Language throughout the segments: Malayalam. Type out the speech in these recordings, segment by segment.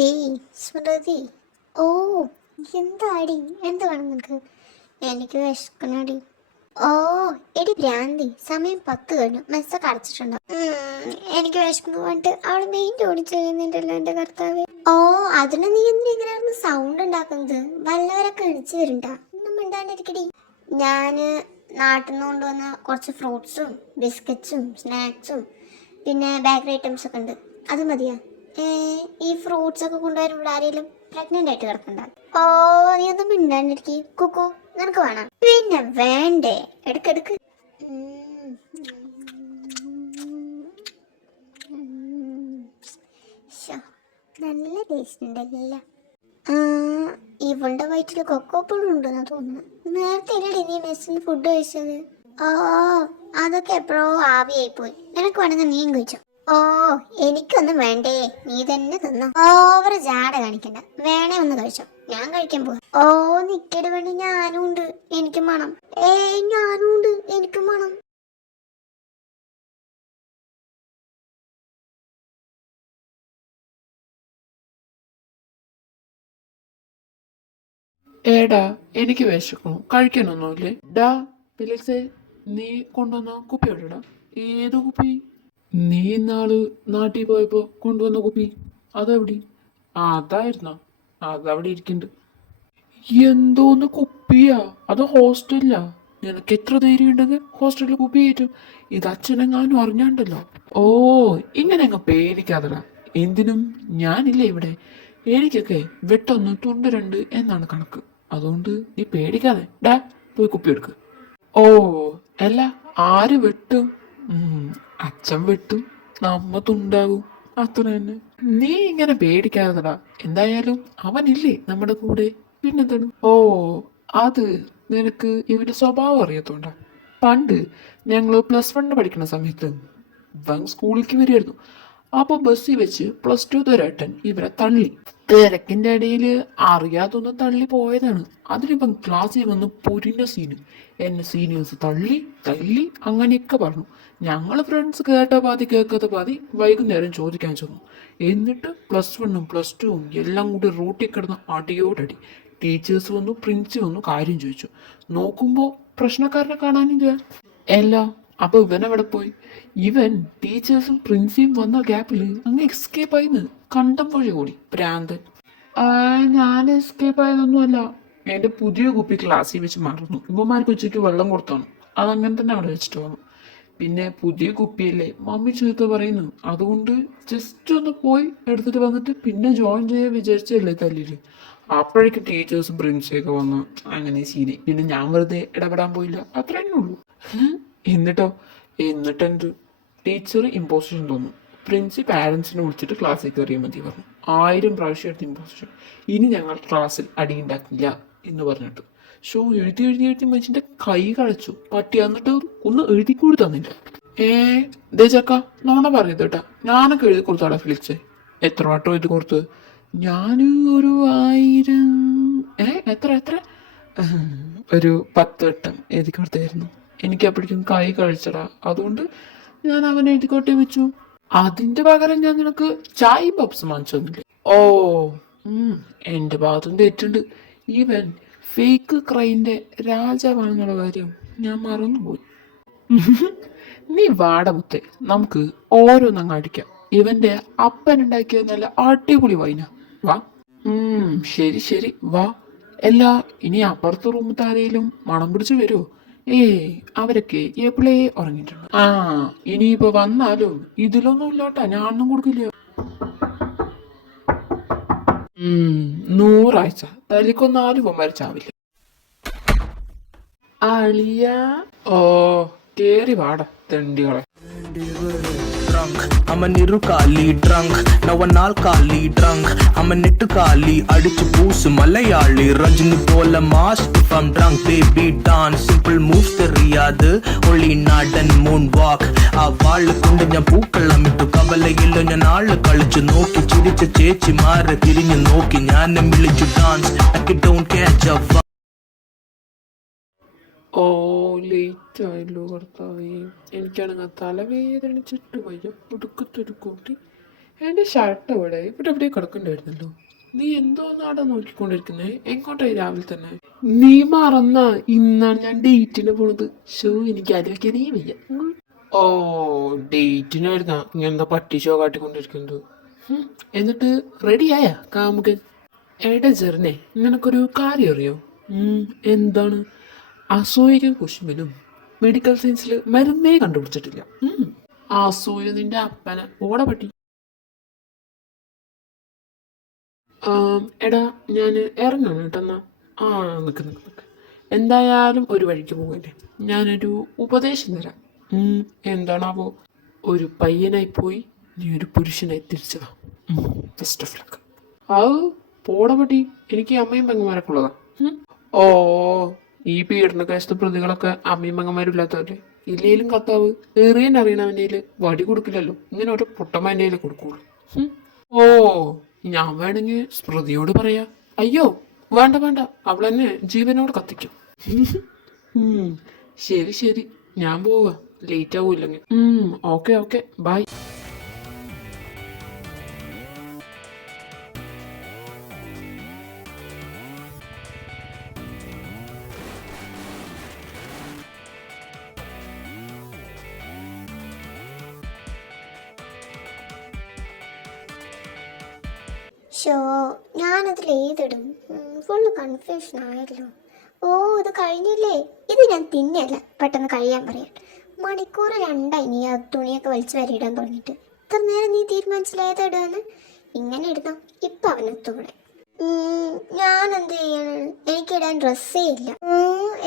ഡേ സ്മൃതി. ഓ, എന്താടി, എന്ത് വേണം നിനക്ക്? എനിക്ക് വിശക്കണടി. ഓ എടി ഭ്രാന്തി, സമയം 10 കഴിഞ്ഞു, മെസ്സൊക്കെ അടച്ചിട്ടുണ്ടോ? എനിക്ക് വിശക്കുന്നു പറഞ്ഞിട്ട് അവള് മെയിൻ ഓടി ചെയ്യുന്നുണ്ടല്ലോ എന്റെ കർത്താവ്. ഓ, അതിന് നീ എന്തിനാ ഇങ്ങനെയായിരുന്നു സൗണ്ട് ഉണ്ടാക്കുന്നത്? വല്ലവരൊക്കെ ഇടിച്ചു വരണ്ട, ഒന്നും മിണ്ടാണ്ടിരിക്കടി. ഞാന് നാട്ടിൽ നിന്ന് കൊണ്ടുവന്ന കുറച്ച് ഫ്രൂട്ട്സും ബിസ്ക്കറ്റ്സും സ്നാക്സും പിന്നെ ബേക്കറി ഐറ്റംസ് ഒക്കെ ഉണ്ട്, അത് മതിയാ? ഈ ഫ്രൂട്ട്സ് ഒക്കെ കൊണ്ടുവരും ഇവിടെ ആരെങ്കിലും പ്രഗ്നന്റ് ആയിട്ട് കിടക്കണ്ട? ഓ, നീ ഒന്നും മിണ്ടാണ്ടിരിക്കി. കുക്കു, നിനക്ക് വേണം? പിന്നെ വേണ്ടേ, എടുക്കെടുക്ക്. നല്ല ടേസ്റ്റ് ഉണ്ടല്ല. ഇവളുടെ വയറ്റിൽ കൊക്കോപ്പുഴും ഉണ്ടെന്ന് തോന്നുന്നു. നേരത്തെ അല്ലേ നീ മെസ്സിന് ഫുഡ് കഴിച്ചത്? ഓ, അതൊക്കെ എപ്പോഴോ ആവിയായി പോയി. നിനക്ക് വേണമെങ്കിൽ നീയും കഴിച്ചോ. ഓ, എനിക്കൊന്നും വേണ്ടേ, നീ തന്നെ തിന്നോ. ഓവർ ജാട കാണിക്കണ്ട, വേണേ ഒന്ന് കഴിച്ചോ, ഞാൻ കഴിക്കാൻ പോവാ. ഓ, നിക്കട് വേണ്ടി, ഞാനും ഉണ്ട്, എനിക്കും വേണം. ഞാനും ഉണ്ട്, എനിക്കും വേണം. ഏടാ, എനിക്ക് വിശക്കുന്നു, കഴിക്കാനൊന്നുമില്ലേ? ഡാ ഫിലിക്സേ, നീ കൊണ്ടുവന്ന കുപ്പി എവിടെടാ? ഏത് കുപ്പി? നീ ഇന്നാള് നാട്ടിൽ പോയപ്പോ കൊണ്ടുവന്ന കുപ്പി അതെവിടെ? അതായിരുന്നോ? അതവിടെ ഇരിക്കുന്നുണ്ട്. എന്തോന്ന് കുപ്പിയാ? അത് ഹോസ്റ്റലിലാ. നിനക്ക് എത്ര ധൈര്യം ഉണ്ടെങ്കിൽ ഹോസ്റ്റലിൽ കുപ്പി കയറ്റും? ഇത് അച്ഛനെങ്ങാനും അറിഞ്ഞാണ്ടല്ലോ. ഓ, ഇങ്ങനെ അങ്ങ് പേടിക്കാതടാ. എന്തിനും ഞാനില്ലേ ഇവിടെ. എനിക്കൊക്കെ വെട്ടൊന്ന് തുണ്ട് രണ്ട് എന്നാണ് കണക്ക്. അതുകൊണ്ട് നീ പേടിക്കാതെ. ഡാ, പോയി കുപ്പി എടുക്ക്. ഓ, അല്ല, ആര് വെട്ടും? അച്ഛൻ വെട്ടും, നമ്മ തുണ്ടാകും, അത്ര തന്നെ. നീ ഇങ്ങനെ പേടിക്കാതെടാ. എന്തായാലും അവനില്ലേ നമ്മുടെ കൂടെ, പിന്നെന്താണ്? ഓ, അത് നിനക്ക് ഇവന്റെ സ്വഭാവം അറിയത്തോണ്ടാ. പണ്ട് ഞങ്ങള് +1 പഠിക്കുന്ന സമയത്ത് ഇവൻ സ്കൂളിലേക്ക് വരികയായിരുന്നു. അപ്പൊ ബസ്സിൽ വെച്ച് +2 തരട്ടൻ ഇവരെ തള്ളി. തിരക്കിന്റെ ഇടയിൽ അറിയാതൊന്ന് തള്ളി പോയതാണ്. അതിനിപ്പം ക്ലാസ്സിൽ വന്ന് പൊരിഞ്ഞ സീന്. എന്നെ സീനിയേഴ്സ് തള്ളി തള്ളി അങ്ങനെയൊക്കെ പറഞ്ഞു. ഞങ്ങള് ഫ്രണ്ട്സ് കേട്ട പാതി കേൾക്കാത്ത പാതി വൈകുന്നേരം ചോദിക്കാൻ ചെന്നു. എന്നിട്ട് +1ഉം +2ഉം എല്ലാം കൂടി റൂട്ടിൽ കിടന്ന് അടിയോടടി. ടീച്ചേഴ്സ് വന്നു, പ്രിൻസി വന്നു, കാര്യം ചോദിച്ചു. നോക്കുമ്പോ പ്രശ്നക്കാരനെ കാണാനില്ല. എല്ലാം. അപ്പൊ ഇവൻ എവിടെ പോയി? ഇവൻ ടീച്ചേഴ്സും പ്രിൻസിയും വന്ന ഗ്യാപ്പിൽ അങ്ങ് എസ്കേപ്പ് ആയിന്ന്. കണ്ടം വഴി കൂടി പ്രാന്തൻ. ഞാൻ എസ്കേപ്പ് ആയതൊന്നുമല്ല. എന്റെ പുതിയ കുപ്പി ക്ലാസ്സിൽ വെച്ച് മറന്നു. ഇവന്മാർക്ക് ഉച്ചയ്ക്ക് വെള്ളം കൊടുത്താണ്, അതങ്ങനെ തന്നെ അവിടെ വെച്ചിട്ട് വന്നു. പിന്നെ പുതിയ കുപ്പിയല്ലേ, മമ്മി ചീത്ത പറയുന്നു. അതുകൊണ്ട് ജസ്റ്റ് ഒന്ന് പോയി എടുത്തിട്ട് വന്നിട്ട് പിന്നെ ജോയിൻ ചെയ്യാൻ വിചാരിച്ചല്ലേ തല്ലില്. അപ്പോഴേക്കും ടീച്ചേഴ്സും പ്രിൻസിയൊക്കെ വന്നു. അങ്ങനെ സീനെ. പിന്നെ ഞാൻ വെറുതെ ഇടപെടാൻ പോയില്ല, അത്രേ ഉള്ളൂ. എന്നിട്ടോ? എന്നിട്ടെന്ത്? ടീച്ചർ ഇമ്പോസിഷൻ തോന്നും. പ്രിൻസി പാരൻസിനെ വിളിച്ചിട്ട് ക്ലാസ്സിൽ കയറിയാൽ മതി പറഞ്ഞു. 1000 പ്രാവശ്യം എടുത്ത് ഇമ്പോസിഷൻ. ഇനി ഞങ്ങൾ ക്ലാസ്സിൽ അടിയുണ്ടാക്കില്ല എന്ന് പറഞ്ഞിട്ട്. എഴുതി എഴുതി എഴുതി മനുഷ്യന്റെ കൈ കളച്ചു പട്ടി. എന്നിട്ട് ഒന്ന് എഴുതി കൂടി തന്നില്ല. ദേ ചക്ക, നോണ പറയുന്നത് കേട്ടാ. ഞാനൊക്കെ എഴുതി കൊടുത്താടാ ഫിലിക്സേ. എത്ര വട്ടം എഴുതി കൊടുത്ത്? ഞാൻ ഒരു 1000. എത്ര എത്ര? ഒരു 10 വട്ടം എഴുതി കൊടുത്തായിരുന്നു. എനിക്ക് അപ്പോഴേക്കും കൈ കഴിച്ചടാ. അതുകൊണ്ട് ഞാൻ അവൻ എഴുതിക്കോട്ടെ വെച്ചു. അതിന്റെ പകരം ഞാൻ നിനക്ക് ചായയും പപ്സും വാങ്ങിച്ചു തന്നില്ലേ? ഓ, എന്റെ ഭാഗത്തും തെറ്റുണ്ട്. ഈവൻ ഫേക്ക് ക്രൈന്റെ രാജാവാണെന്നുള്ള കാര്യം ഞാൻ മറന്നുപോയി. നീ വാടമുത്തെ, നമുക്ക് ഓരോന്നങ്ങ് അടിക്കാം. ഇവന്റെ അപ്പൻ ഉണ്ടാക്കിയ നല്ല അടിപൊളി വൈന. വാ. ശരി ശരി, വാ. എല്ലാ, ഇനി അപ്പുറത്തെ റൂമത്തെ ആരെയും മണം പിടിച്ച് വരുമോ? അവരൊക്കെ എപ്പോഴേ ഉറങ്ങിയിട്ടുണ്ട്. ഇനിയിപ്പോ വന്നാലും ഇതിലൊന്നും ഇല്ലോട്ടാ, ഞാനൊന്നും കൊടുക്കില്ല. 100 ആഴ്ച തലിക്കൊന്നാലും മരിച്ചാവില്ല. അളിയ. ഓ, കേറി വാട തെണ്ടികളെ. I'm an irukali drunk, now an alkali drunk. I'm an ittukali, adichu poosu malayali. Rajini pola mask if I'm drunk, baby dance. Simple moves theriyadu, only nadan moonwalk. ആ വാള് കൊണ്ട് ഞാൻ പൂക്കള്ളം ഇട്ടു. കവലയില്ല ഞാൻ ആള് കളിച്ചു നോക്കി. ചിരിച്ച ചേച്ചിമാരെ തിരിഞ്ഞു നോക്കി. ഞാനും വിളിച്ചു dance, I don't catch a vibe. ഓ, ലേറ്റ് ആയല്ലോ കർത്താവേ. എനിക്കാണെങ്കിൽ തലവേദനിച്ചിട്ട് വയ്യ. ഒടുക്കത്തൊരു കൂട്ടി. എന്റെ ഷർട്ട് ഇവിടെ എവിടെ കിടക്കണ്ടായിരുന്നല്ലോ. നീ എന്തോന്നാടാ നോക്കിക്കൊണ്ടിരിക്കുന്നേ? എങ്ങോട്ടായി രാവിലെ തന്നെ? നീ മറന്ന ഇന്നാണ് ഞാൻ ഡേറ്റിന് പോണത്. ഷോ എനിക്ക് ആലോചിക്കാനേ വയ്യ. ഓ, ഡേറ്റിനായിരുന്ന ഇങ്ങനെന്താ പട്ടിഷോ കാട്ടിക്കൊണ്ടിരിക്കുന്നത്? എന്നിട്ട് റെഡിയായ കാമുകൻ? എടാ ജെറിനെ, നിനക്കൊരു കാര്യം അറിയോ? എന്താണ്? അസൂയക്കും കുശുമ്പനും മെഡിക്കൽ സയൻസിൽ മരുന്നേ കണ്ടുപിടിച്ചിട്ടില്ല. അസൂയ നിന്റെ അപ്പനെ ഓടെ പട്ടി. എടാ ഞാൻ ഇറങ്ങാണ് കേട്ടെന്നാ. നിക്ക് നിക്ക് നിക്ക്. എന്തായാലും ഒരു വഴിക്ക് പോകല്ലേ, ഞാനൊരു ഉപദേശം തരാം. എന്താണാവോ? ഒരു പയ്യനായി പോയി നീ ഒരു പുരുഷനായി തിരിച്ചതാ. Best of luck. പോട പട്ടി, എനിക്ക് അമ്മയും പെങ്ങന്മാരൊക്കെ ഉള്ളതാ. ഓ, ഈ പീഡന കേസത്തെ പ്രതികളൊക്കെ അമ്മയും പെങ്ങന്മാരില്ലാത്തവല്ലേ? ഇല്ലേലും കർത്താവ് എറിയാൻ അറിയണവൻ്റെ കയ്യിൽ വടി കൊടുക്കില്ലല്ലോ, ഇങ്ങനെ ഒരു പൊട്ടമ്മൻ്റെ കയ്യിൽ കൊടുക്കുള്ളൂ. ഓ, ഞാൻ വേണമെങ്കിൽ സ്മൃതിയോട് പറയാ. അയ്യോ വേണ്ട വേണ്ട, അവൾ എന്നെ ജീവനോട് കത്തിക്കും. ശരി ശരി, ഞാൻ പോവുക, ലേറ്റ് ആവൂല്ലെങ്കിൽ. Okay okay, bye. ഷോ, ഞാനതിൽ ഏതിടും? ഫുള്ള് കൺഫ്യൂഷൻ ആയല്ലോ. ഓ, ഇത് കഴിഞ്ഞില്ലേ? ഇത് ഞാൻ തിന്നല്ല, പെട്ടെന്ന് കഴിയാൻ പറയാൻ. മണിക്കൂർ 2 നീ ആ തുണിയൊക്കെ വലിച്ചു വരിയിടാൻ തുടങ്ങിയിട്ട്. ഇത്ര നേരം നീ തീരുമാനിച്ചില്ല ഏതിടാന്ന്? ഇങ്ങനെ ഇടുന്നോ? ഇപ്പം അവനെത്തൂടെ. ഞാൻ എന്ത് ചെയ്യാനാണ്? എനിക്കിടാൻ ഡ്രസ്സേ ഇല്ല.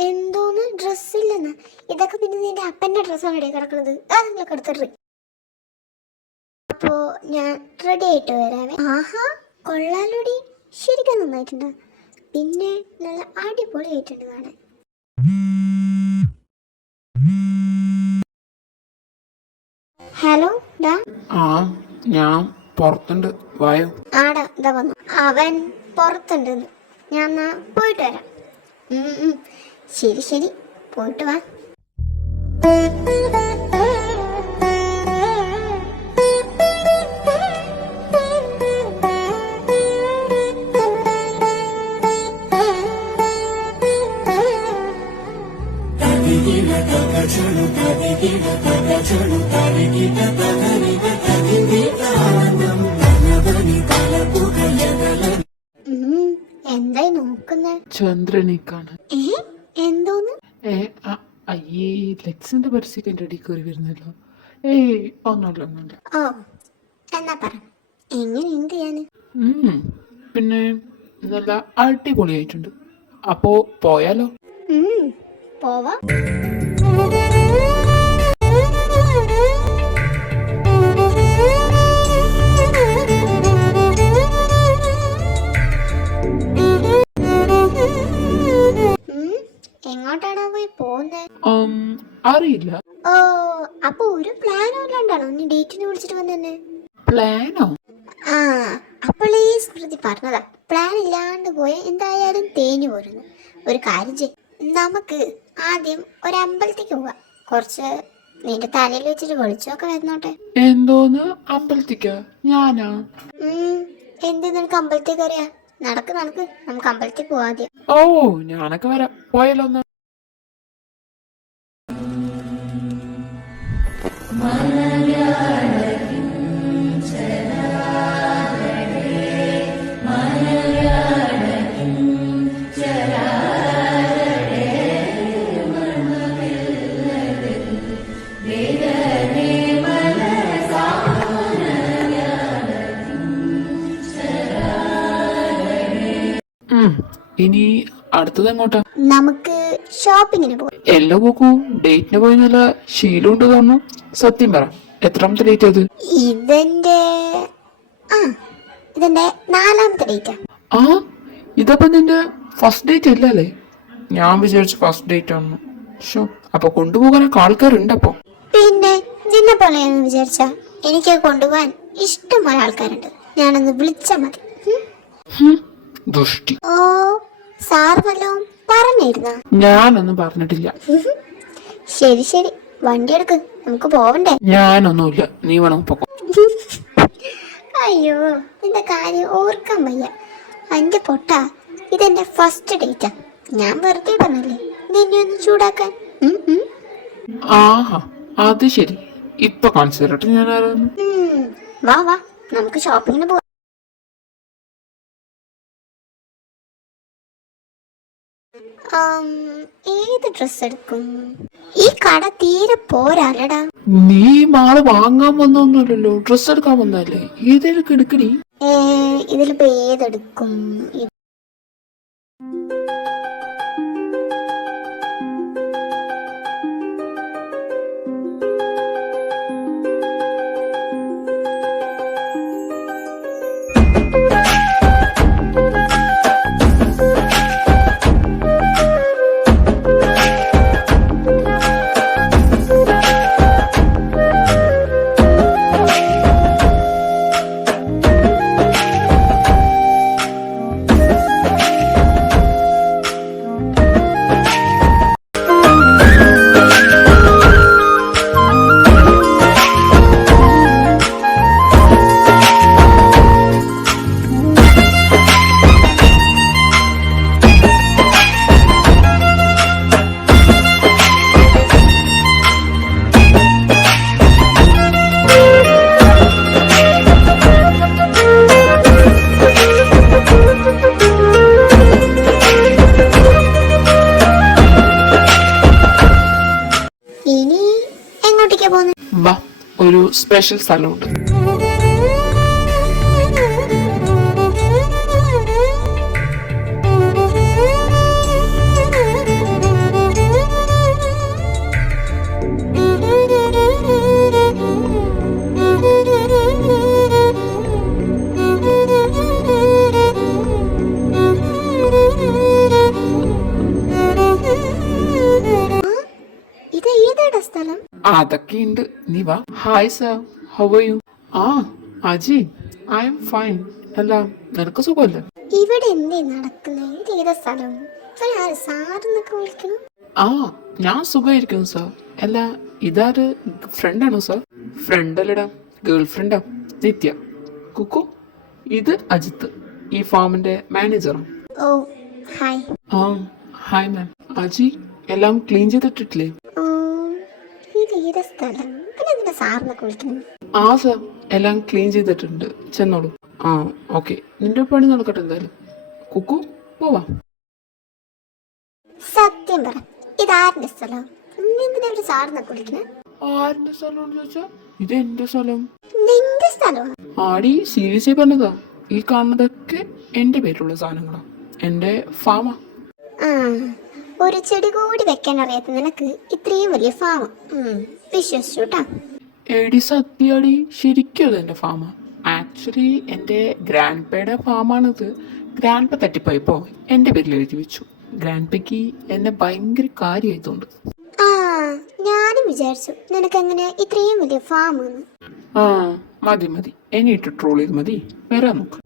എന്തോന്ന് ഡ്രസ്സില്ലെന്ന്? ഇതൊക്കെ പിന്നെ നിന്റെ അപ്പൻ്റെ ഡ്രസ്സാണ് ഇടയിൽ കിടക്കുന്നത്. അതൊക്കെ എടുത്തിട്ട് അപ്പോ ഞാൻ റെഡി ആയിട്ട് വരാവേ. ആഹാ, കൊള്ളാലോടി, ശരിക്കും നന്നായിട്ടുണ്ട്. പിന്നെ നല്ല അടിപൊളിയായിട്ടുണ്ട് കാണാൻ. ഹലോ ഡാ. ഞാൻ പുറത്തുണ്ട്, വായോ. ആടാ, ഇതാ വന്നു. അവൻ പുറത്തുണ്ട്. ഞാൻ എന്നാ പോയിട്ട് വരാം. ശരി ശരി, പോയിട്ട് വാ. എന്തായി നോക്കുന്നേ? ചന്ദ്രനേക്കാണ്. എന്തോന്ന്? അയ്യേ, ലെക്സിന്റെ പരസ്യം എന്റെ അടി കയറി വരുന്നല്ലോ. ഒന്നുമില്ല. ഓ, എന്നാ പറ, എങ്ങനെയുണ്ട് ഞാന്? പിന്നെ നല്ല അടിപൊളിയായിട്ടുണ്ട്. അപ്പോ പോയാലോ? പോവാ. എങ്ങോട്ടാണോ പോയി പോകുന്നേ? അറിയില്ല. ഓ, അപ്പൊ ഒരു പ്ലാനും ഇല്ലാണ്ടാണോ നീ ഡേറ്റിന് വിളിച്ചിട്ട് വന്നെ? പ്ലാനോ? അപ്പോൾ ഈ സ്മൃതി പറഞ്ഞതാ, പ്ലാൻ ഇല്ലാണ്ട് പോയ എന്തായാലും തേഞ്ഞു പോരുന്നു. ഒരു കാര്യം ചെയ്, നമുക്ക് ആദ്യം ഒരു അമ്പലത്തേക്ക് പോവാം. കുറച്ച് നിന്റെ തലയിൽ വെച്ചിട്ട് വെളിച്ചമൊക്കെ വരുന്നോട്ടെ. എന്തോന്ന് അമ്പലത്തേക്ക്? ഞാനാ? എന്ത് നിനക്ക് അമ്പലത്തേക്ക് അറിയാം? നടക്ക് നടക്ക്, നമുക്ക് അമ്പലത്തിൽ പോവാ ആദ്യം. ഓ, ഞാനൊക്കെ വരാം. പോയാലോ ഒന്ന്? ഇനി അടുത്തത് എങ്ങോട്ടാ? നമുക്ക് ഷോപ്പിങ്ങിന് പോവാം. എല്ലോ പോക്കൂ, ഡേറ്റിന് പോയി നല്ല ശീലമുണ്ട് തോന്നുന്നു. സത്യം പറ, എത്രാമത്തെ ഡേറ്റ് അത്? ഇതെന്റെ 4ാമത്തെ ഡേറ്റാ. ഇതപ്പോ നിന്റെ ഫസ്റ്റ് ഡേറ്റ് അല്ലല്ലേ? ഞാൻ വിചാരിച്ചു ഫസ്റ്റ് ഡേറ്റ് ആണ്. അപ്പൊ കൊണ്ടുപോകാനൊക്കെ ആൾക്കാരുണ്ട്. അപ്പൊ പിന്നെ നിന്നെ പോലെയെന്ന് വിചാരിച്ച എനിക്ക് കൊണ്ടുപോകാൻ ഇഷ്ടംപോലെ ആൾക്കാരുണ്ട്. ഞാനൊന്ന് വിളിച്ചാ മതി. ദുഷ്ടി. ഓ, സാർ വല്ലതും പറഞ്ഞിരുന്ന? ഞാനൊന്നും പറഞ്ഞിട്ടില്ല. ശരി ശരി, വണ്ടി എടുക്ക്, നമുക്ക് പോവണ്ടേ? ഞാനൊന്നുമില്ല, നീ വേണം പൊക്കോ. അയ്യോ നിന്റെ കാര്യം ഓർക്കാൻ വയ്യ. എൻ്റെ പൊട്ട, ഇതെന്റെ ഫസ്റ്റ് ഡേറ്റാ. ഞാൻ വെറുതെ പറഞ്ഞല്ലേ നിന്നെ ഒന്ന് ചൂടാക്കാൻ. ആഹാ, അത് ശരി. ഇപ്പൊ കാണിച്ചു തരട്ടെ ഞാൻ ആരാന്ന്. വാ വാ, നമുക്ക് ഷോപ്പിങ്ങിന് പോവാം. ഏത് ഡ്രസ് എടുക്കും? ഈ കട തീരെ പോരാലടാ. നീ മാള് വാങ്ങാൻ വന്നൊന്നുമല്ലല്ലോ, ഡ്രസ് എടുക്കാൻ വന്നല്ലേ. ഏതേലും എടുക്കണി. ഇതിലിപ്പോ ഏതെടുക്കും? ഇനി എങ്ങോട്ടേക്കാ പോകുന്നത്? വാ, ഒരു സ്പെഷ്യൽ സ്ഥലമുണ്ട്. ഇത് ഏതാടാ സ്ഥലം? അതൊക്കെയുണ്ട്, നീ വാ. Hi sir, how are you? ആ അജി, ഐ എം ഫൈൻ. അല്ല, നിനക്ക് സുഖമല്ലേ? ഇവിടെ എന്തേ നടക്കുന്നത്? ഇത് ഏതാ സ്ഥലം? സാറെന്നൊക്കെ വിളിക്കണം. ആ, ഞാൻ സുഖമായിരിക്കുന്നു സാർ. അല്ല, ഇതാര്? ഫ്രണ്ടാണോ സാർ? ഫ്രണ്ട് അല്ലടാ, ഗേൾ ഫ്രണ്ടാ, നിത്യ. കുക്കു, ഇത് അജിത്ത്, ഈ ഫാമിന്റെ മാനേജറാണ്. ഓ ഹായ്. ആ ഹായ് മാം. അജി, എല്ലാം ക്ലീൻ ചെയ്തിട്ടില്ലേ? ഇത് ഏതാ സ്ഥലം? പിന്നെ അതിന്റെ സാറിനൊക്കെ വിളിക്കണം. ആ സാർ, എല്ലാം ക്ലീൻ ചെയ്തിട്ടുണ്ട്, ചെന്നോളൂ. ആ ഓക്കെ, നിന്റെ പണി നടക്കട്ടെ എന്തായാലും. കുക്കു, പോവാ. സത്യം പറ, ഇതാരുടെ സ്ഥലം? എന്തിനാ ഒരു സാറിനൊക്കെ വിളിക്കണേ? ആരുടെ സ്ഥലമാണെന്ന് ചോദിച്ചാ ഇത് എന്റെ സ്ഥലം. നിന്റെ സ്ഥലമാണ്? ആടി, സീരിയസ് ആയി പറഞ്ഞതാ. ഈ കാണുന്നതൊക്കെ എന്റെ പേരിലുള്ള സാധനങ്ങളാ, എന്റെ ഫാമാ. ആ, ഒരു ചെടി കൂടി വെക്കാൻ അറിയാത്ത നിനക്ക് ഇത്രയും വലിയ ഫാം വിശ്വസിച്ചു കേട്ടാ. എടി സത്യാടി, ശരിക്കും അത് എന്റെ ഫാമാ. ആക്ച്വലി എന്റെ ഗ്രാൻഡ് പേയുടെ ഫാമാണിത്. ഗ്രാൻഡ് പ തട്ടിപ്പോയപ്പോ എന്റെ പേരിൽ എഴുതി വെച്ചു. ഗ്രാൻഡ് പേക്ക് എന്നെ ഭയങ്കര കാര്യമായതുകൊണ്ട്. ആ, ഞാനും വിചാരിച്ചു നിനക്ക് എങ്ങനെ ഇത്രയും വലിയ ഫാം. ആ മതി മതി, എന്നിട്ട് ട്രോൾ ചെയ്ത് മതി, വരാൻ നോക്ക്.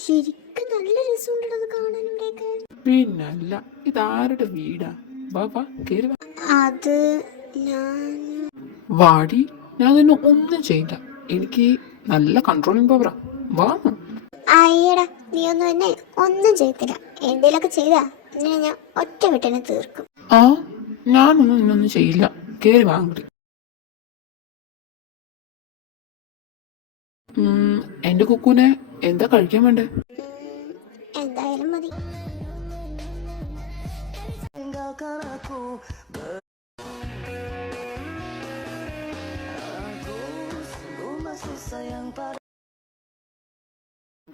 ശരിക്കും നല്ല രസമുണ്ടത് കാണാൻ ഇവിടെയൊക്കെ. പിന്നല്ല, ഇതാരുടെ വീടാ? വാ വാ, കേറി വാ. അത് ഞാൻ വാടി, ഞാൻ നിന്നെ ഒന്നും ചെയ്യില്ല. എനിക്ക് നല്ല കൺട്രോളിങ് പവറാ. വാ. അയ്യടാ, നീ ഒന്നും എന്നെ ഒന്നും ചെയ്യത്തില്ല. എന്തേലൊക്കെ ചെയ്താ നിന്നെ ഞാൻ ഒറ്റ വിട്ടനെ തീർക്കും. ആ, ഞാനൊന്നും നിന്നൊന്നും ചെയ്യില്ല. കേറി വാ അങ്ങോട്ട്. എന്റെ കുക്കുനെ എന്താ കഴിക്കാൻ വേണ്ടേ? എന്തായാലും മതി.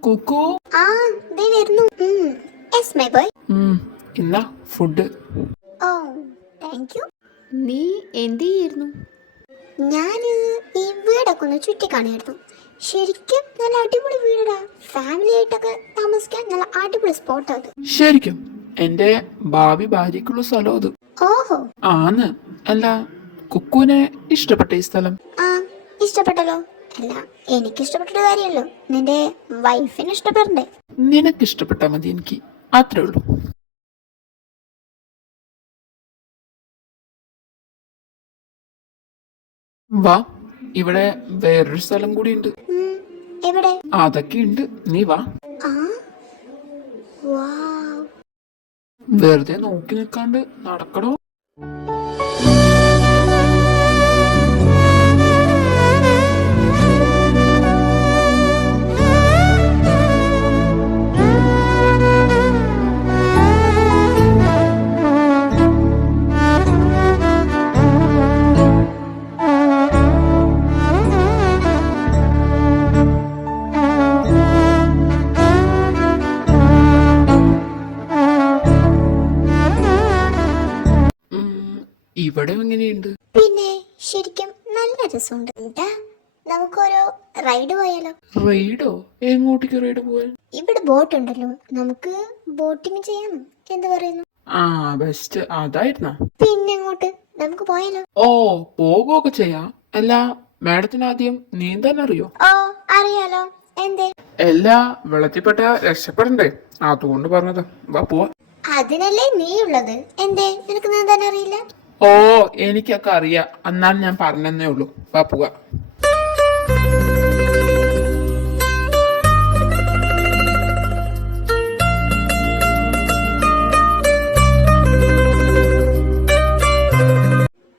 കുക്കു. ആ, ദേ വരുന്നു. Yes my boy. ഇന്നാ ഫുഡ്. ഓ താങ്ക് യു. നീ എന്ത് ചെയ്യായിരുന്നു? ഞാൻ ഈ വീടൊക്കെ ഒന്ന് ചുറ്റിക്കാണിയായിരുന്നു. ശരിക്കും നല്ല അടിപൊളി വീടാ. ഫാമിലി ആയിട്ടൊക്കെ താമസിക്കാൻ നല്ല അടിപൊളി സ്പോട്ടാ അത്. ശരിക്കും എന്റെ ഭാവി ഭാര്യക്കുള്ള സ്ഥലം അത്. ഓഹോ. ആന്ന്. അല്ല, കുക്കുവിനെ ഇഷ്ടപ്പെട്ട ഈ സ്ഥലം? ആ, ഇഷ്ടപ്പെട്ടല്ലോ. അല്ല, എനിക്ക് ഇഷ്ടപ്പെട്ട കാര്യമല്ലോ, നിന്റെ വൈഫിന് ഇഷ്ടപ്പെടണ്ടേ? നിനക്ക് ഇഷ്ടപ്പെട്ടാ മതി, എനിക്ക് അത്രേ ഉള്ളൂ. വാ, ഇവിടെ വേറൊരു സ്ഥലം കൂടി ഉണ്ട്. എവിടെ? അതൊക്കെ ഉണ്ട്, നീ വാ. ആ, വാവ്. വെറുതെ നോക്കി നിൽക്കാണ്ട് നടക്കടോ. ഇവിടെ എങ്ങനെയുണ്ട്? പിന്നെ ശരിക്കും നല്ല രസമുണ്ട്. എന്താ, നമുക്കൊരു റൈഡ് പോയാലോ? റൈഡോ? എങ്ങോട്ടേക്ക് റൈഡ് പോവാൻ? ഇവിടെ ബോട്ട് ഉണ്ടല്ലോ, നമുക്ക് ബോട്ടിങ് ചെയ്യാം. എന്ത് പറയുന്നു? ആ, ബെസ്റ്റ് അതായിരുന്നോ? പിന്നെ എങ്ങോട്ട് നമുക്ക് പോയാലോ? ഓ, പോകുകയൊക്കെ ചെയ്യാം. അല്ല, മാഡത്തിന് ആദ്യം നീന്താൻ അറിയോ? ഓ, അറിയാലോ. എന്തേ? എല്ലാ വെള്ളത്തിൽപ്പെട്ട രക്ഷപ്പെടണ്ടേ, അതുകൊണ്ട് പറഞ്ഞതാ. വാ പോവാ. അതിനല്ലേ നീ ഉള്ളത്. എന്തേ നിനക്ക് നീന്താൻ അറിയില്ല? ഓ, എനിക്കൊക്കെ അറിയാം, എന്നാലും ഞാൻ പറഞ്ഞതേ ഉള്ളൂ. വാ പോവാ.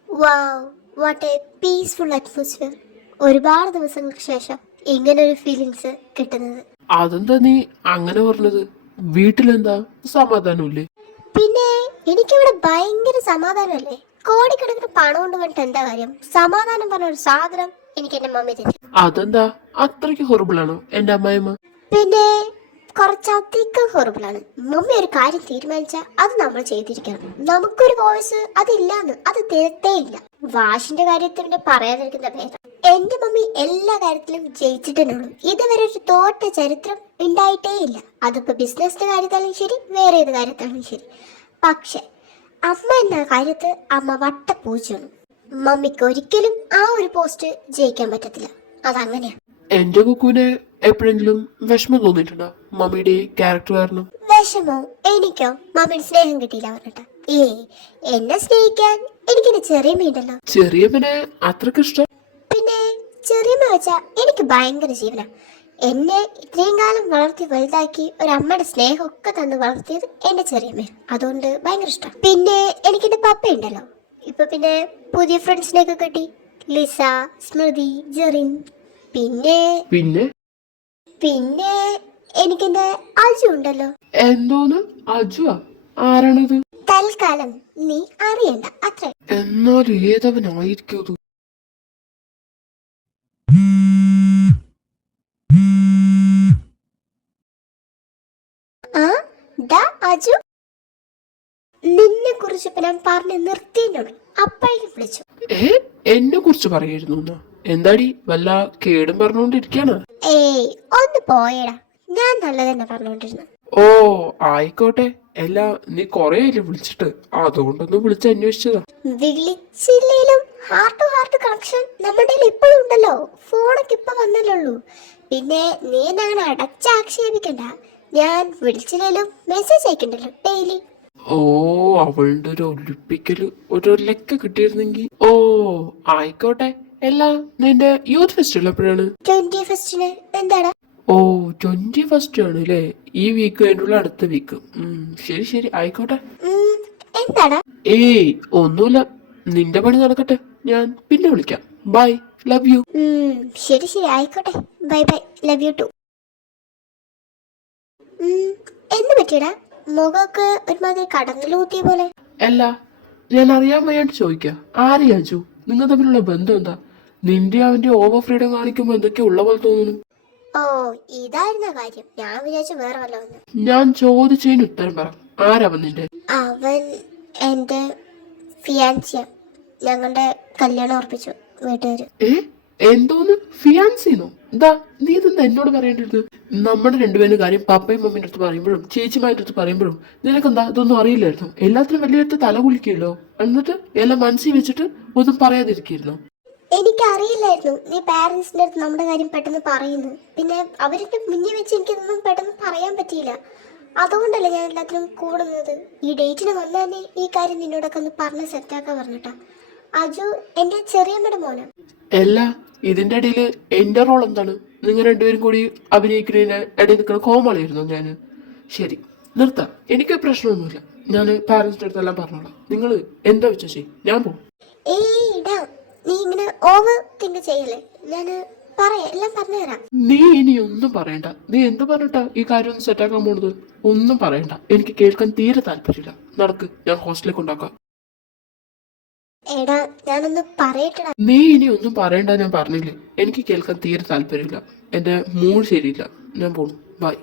വാവ്, വാട്ട് എ പീസ്ഫുൾ അറ്റ്മോസ്ഫിയർ. ഒരുപാട് ദിവസങ്ങൾക്ക് ശേഷം ഇങ്ങനെ ഒരു ഫീലിങ്സ് കിട്ടുന്നത്. അതെന്താ നീ അങ്ങനെ പറഞ്ഞത്? വീട്ടിലെന്താ സമാധാനമില്ലേ? പിന്നെ എനിക്കിവിടെ ഭയങ്കര സമാധാനമല്ലേ. കോടിക്കണക്കിന് പണം കൊണ്ട് വന്നിട്ട് എന്താ കാര്യം? സമാധാനം പറഞ്ഞ ഒരു സാധനം എനിക്ക് എന്റെ മമ്മി തരും. അതെന്താ അത്രയ്ക്ക് ഹൊറിബിൾ ആണോ എന്റെ അമ്മായിമ്മ? പിന്നെ കുറച്ചധികം ഹൊറിബിളാണ്. മമ്മി ഒരു കാര്യം തീരുമാനിച്ചാൽ അത് നമ്മൾ ചെയ്തിരിക്കണം. നമുക്കൊരു വോയിസ് അതില്ലാന്ന്, അത് തരത്തേ ഇല്ല. വാഷിന്റെ കാര്യത്തിൽ പിന്നെ പറയാതിരിക്കുന്ന ഭേദം. എന്റെ മമ്മി എല്ലാ കാര്യത്തിലും ജയിച്ചിട്ടുള്ളൂ. ഇതുവരെ ഒരു തോറ്റ ചരിത്രം ഉണ്ടായിട്ടേ ഇല്ല. അതിപ്പോ ബിസിനസിന്റെ കാര്യത്താലും ശരി, വേറെ ഏത് കാര്യത്താലും ശരി. പക്ഷെ അമ്മ എന്ന കാര്യത്ത് അമ്മ വട്ടപ്പൂച്ചാണ്. മമ്മിക്ക് ഒരിക്കലും ആ ഒരു പോസ്റ്റ് ജയിക്കാൻ പറ്റത്തില്ല. അതങ്ങനെയാ. എന്റെ കുക്കുവിനെ എപ്പോഴെങ്കിലും വിഷമം തോന്നിയിട്ടുണ്ടോ മമ്മിയുടെ ക്യാരക്ടർ കാരണം? വിഷമോ? എനിക്കോ? മമ്മിയുടെ സ്നേഹം കിട്ടിയില്ല പറഞ്ഞിട്ട്? എന്നെ സ്നേഹിക്കാൻ എനിക്കെന്റെ ചെറിയമ്മയുണ്ടല്ലോ. ചെറിയമ്മനെ അത്രക്ക് ഇഷ്ടം? പിന്നെ ചെറിയമ്മ വെച്ചാ എനിക്ക് ഭയങ്കര ജീവന. എന്നെ ഇത്രയും കാലം വളർത്തി വലുതാക്കി ഒരു അമ്മയുടെ സ്നേഹമൊക്കെ തന്ന് വളർത്തിയത് എന്റെ ചെറിയമ്മ. അതുകൊണ്ട് ഭയങ്കര ഇഷ്ടം. പിന്നെ എനിക്ക് എന്റെ പപ്പയുണ്ടല്ലോ. ഇപ്പൊ പിന്നെ പുതിയ ഫ്രണ്ട്സിനെയൊക്കെ കിട്ടി. ലിസ, സ്മൃതി, ജെറിൻ. പിന്നെ പിന്നെ പിന്നെ എനിക്കെന്റെ അജു ഉണ്ടല്ലോ. എന്തോന്ന് അജുവാ? ആരാണത്? തൽക്കാലം നീ അറിയണ്ട അത്ര. എന്നാൽ ഏതവനായിരിക്കും അത്? ആ, ദാ അജു. നിന്നെ കുറിച്ച് ഇപ്പൊ ഞാൻ പറഞ്ഞു നിർത്തിയോട് അപ്പോഴേക്കും വിളിച്ചു. എന്നെ കുറിച്ച് പറയായിരുന്നു? എന്താടി വല്ല കേടും പറഞ്ഞോണ്ടിരിക്കാണ്? ഒന്ന് പോയടാ. ഞാൻ നല്ലതന്നെ പറഞ്ഞോണ്ടിരുന്നു. ഓ, ആയിക്കോട്ടെ. അല്ല, നീ കൊറേ ആയില്ലേ വിളിച്ചിട്ട്, അതുകൊണ്ടൊന്ന് വിളിച്ച് അന്വേഷിച്ചതാ. വിളിച്ചില്ലേലും ഹാർട്ട് ടു ഹാർട്ട് കണക്ഷൻ നമ്മുടെ ഇപ്പോഴും ഉണ്ടല്ലോ. ഫോണൊക്കെ ഇപ്പൊ വന്നല്ലുള്ളൂ. പിന്നെ നീ എന്നെ അങ്ങനെ അടച്ചാക്ഷേപിക്കണ്ട. ഞാൻ വിളിച്ചില്ലേലും മെസ്സേജ് അയക്കണ്ടല്ലോ ഡെയിലി. ഓ, അവളുടെ ഒരു ഒലിപ്പിക്കല് ഒരു ലക്ക് കിട്ടിയിരുന്നെങ്കിൽ. ഓ, ആയിക്കോട്ടെ. അല്ല, നിന്റെ യൂത്ത് ഫെസ്റ്റിവൽ എപ്പോഴാണ്? 21st എന്താടാ? ഓ, 21st ആണ് അല്ലേ? ഈ വീക്ക് കഴിഞ്ഞുള്ള അടുത്ത വീക്ക്. ശരി ശരി, ആയിക്കോട്ടെ. എന്താടാ? ഒന്നുമില്ല. നിന്റെ പണി നടക്കട്ടെ, ഞാൻ പിന്നെ വിളിക്കാം. Bye, love you. ശരി ശരി, ആയിക്കോട്ടെ. Bye bye, love you too. എന്ത് പറ്റിയടാ? മുഖമൊക്കെ ഒരുമാതിരി കടന്നിലൂത്തിയ പോലെ. അല്ല, ഞാൻ അറിയാൻ വയ്യാണ്ട് ചോദിക്കാം. ആരെയാ അജു? നിങ്ങൾ തമ്മിലുള്ള ബന്ധം എന്താ? നിന്റെ അവന്റെ ഓവർ ഫ്രീഡം കാണിക്കുമ്പോ എന്തൊക്കെയാ ഉള്ള പോലെ തോന്നുന്നു. ഓ, ഇതായിരുന്ന കാര്യം. ഞാൻ വിചാരിച്ചു വേറെ വല്ലതും. ഞാൻ ചോദിച്ചതിന് ഉത്തരം പറ. ആരവൻ നിന്റെ? അവൻ എന്റെ ഫിയാൻസിയ. ഞങ്ങളുടെ കല്യാണം ഉറപ്പിച്ചു വീട്ടുകാര്. എന്തോന്ന്? ഫിയാൻസിന്നോ? എന്താ നീ ഇതെന്താ എന്നോട് പറയേണ്ടത്? നമ്മുടെ രണ്ടുപേരുടെ കാര്യം പപ്പയും മമ്മീൻ്റെ അടുത്ത് പറയുമ്പോഴും ചേച്ചിമാരുടെ അടുത്ത് പറയുമ്പോഴും നിനക്കെന്താ ഇതൊന്നും അറിയില്ലായിരുന്നു? എല്ലാത്തിനും വലിയൊരു തല കുലിക്കുമല്ലോ, എന്നിട്ട് എല്ലാം മനസ്സിൽ വെച്ചിട്ട് ഒന്നും പറയാതിരിക്കുമല്ലോ. എനിക്കറിയില്ലായിരുന്നു നീ പാരൻസിൻ്റെ അടുത്ത് നമ്മുടെ കാര്യം പെട്ടെന്ന് പറയുന്നു. പിന്നെ അവരുടെ മുന്നിൽ വെച്ച് എനിക്കിതൊന്നും പെട്ടെന്ന് പറയാൻ പറ്റിയില്ല. അതുകൊണ്ടല്ലേ ഞാൻ എല്ലാത്തിനും കൂടുന്നത്. ഈ ഡേറ്റിന് വന്നാലേ ഈ കാര്യം നിന്നോടൊക്കെ ഒന്ന് പറഞ്ഞ് സെറ്റാക്കാൻ പറഞ്ഞിട്ടാ. അജു എൻ്റെ ചെറിയമ്മയുടെ മോനാ. അല്ല, ഇതിന്റെ ഇടയിൽ എന്റെ റോൾ എന്താണ്? നിങ്ങൾ രണ്ടുപേരും കൂടി അഭിനയിക്കുന്നതിന് ഇടയിൽ നിൽക്കുന്ന കോമളിയായിരുന്നു ഞാൻ. ശരി, നിർത്താം, എനിക്ക് പ്രശ്നമൊന്നുമില്ല. ഞാൻ പാരന്റ്സിന്റെ അടുത്തെല്ലാം പറഞ്ഞോളാം. നിങ്ങൾ എന്താ വെച്ചാ ചെയ്യും, ഞാൻ പോകും. ഏയ് ഇടാ, നീ ഇങ്ങനെ ഓവർ തിങ്ക് ചെയ്യല്ലേ. ഞാൻ പറയാം, എല്ലാം പറഞ്ഞുതരാം. നീ ഇനി ഒന്നും പറയണ്ട. നീ എന്ത് പറഞ്ഞിട്ടാ ഈ കാര്യം ഒന്ന് സെറ്റാക്കാൻ പോണത്? ഒന്നും പറയണ്ട, എനിക്ക് കേൾക്കാൻ തീരെ താല്പര്യമില്ല. നടക്ക്, ഞാൻ ഹോസ്റ്റലിലേക്ക് ഉണ്ടാക്കാം. എടാ ഞാനൊന്ന് പറയട്ടെടാ. നീ ഇനി ഒന്നും പറയണ്ട, ഞാൻ പറഞ്ഞില്ലേ. എനിക്ക് കേൾക്കാൻ തീരെ താല്പര്യമില്ല. എന്റെ മൂഡ് ശരിയില്ല, ഞാൻ പോണു. ബൈ.